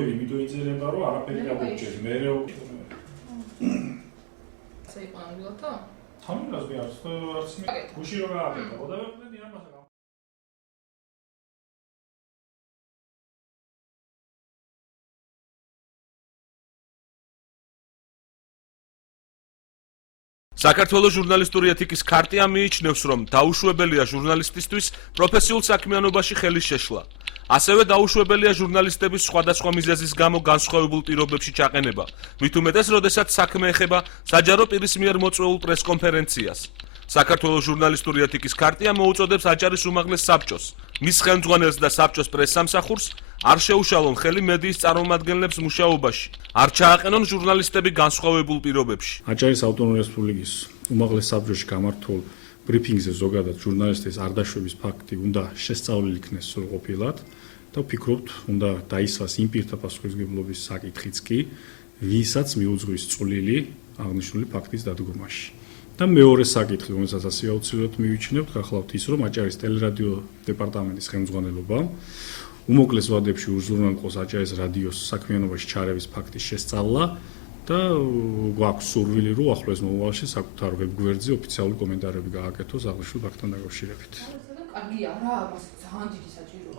იმიტომ იძულება რომ არაფერი გაგუჭეს, მერე ასე იყო ნამდვილადო? თამილას მე არც მე გუში რო გააკეთა, და ვეუბნები ამასა. საქართველოს ჟურნალისტური ეთიკის ქარტია მიიჩნევს, რომ დაუშვებელია ჟურნალისტისთვის პროფესიულ საქმიანობაში ხელის შეშლა. ასევე დაუშვებელია ჟურნალისტების სხვადასხვა მიზეზის გამო განსხვავებულ პირობებში ჩაყენება, მით უმეტეს, როდესაც საქმე ეხება საჯარო პირის მიერ მოწვეულ პრესკონფერენციას. საქართველოს ჟურნალისტური ეთიკის ქარტია მოუწოდებს აჭარის უმაღლეს საბჭოს, მის ხელმძღვანელს და საბჭოს პრესსამსახურს არ შეუშალონ ხელი მედიის წარმომადგენლებს მუშაობაში, არ ჩააყენონ ჟურნალისტები განსხვავებულ პირობებში. აჭარის ავტონომიური რესპუბლიკის უმაღლეს საბჭოში გამართულ ბრიფინგზე ზოგადად ჟურნალისტის არ დაშვების ფაქტი უნდა შესწავლილი იქნეს სრულყოფილად და ვფიქრობთ, უნდა დაისვას იმ პირთა პასუხისმგებლობის საკითხიც კი, ვისაც მიუძღვის წვლილი აღნიშნული ფაქტის დადგომაში. და მეორე საკითხი, რომელსაც ასე აუცილებლად მივიჩნევთ, გახლავთ ის, რომ აჭარის ტელერადიო დეპარტამენტის ხელმძღვანელობამ უმოკლეს ვადებში უზრუნველყოს აჭარის რადიოს საქმიანობაში ჩარევის ფაქტის შესწავლა და გვაქვს სურვილი, რომ ახლოს მომავალში საკუთარ ვებგვერდზე ოფიციალური კომენტარები გააკეთოს აღნიშნულ ფაქტთან დაკავშირებით. კარგია რა, მას ძალიან დიდი საჭიროა.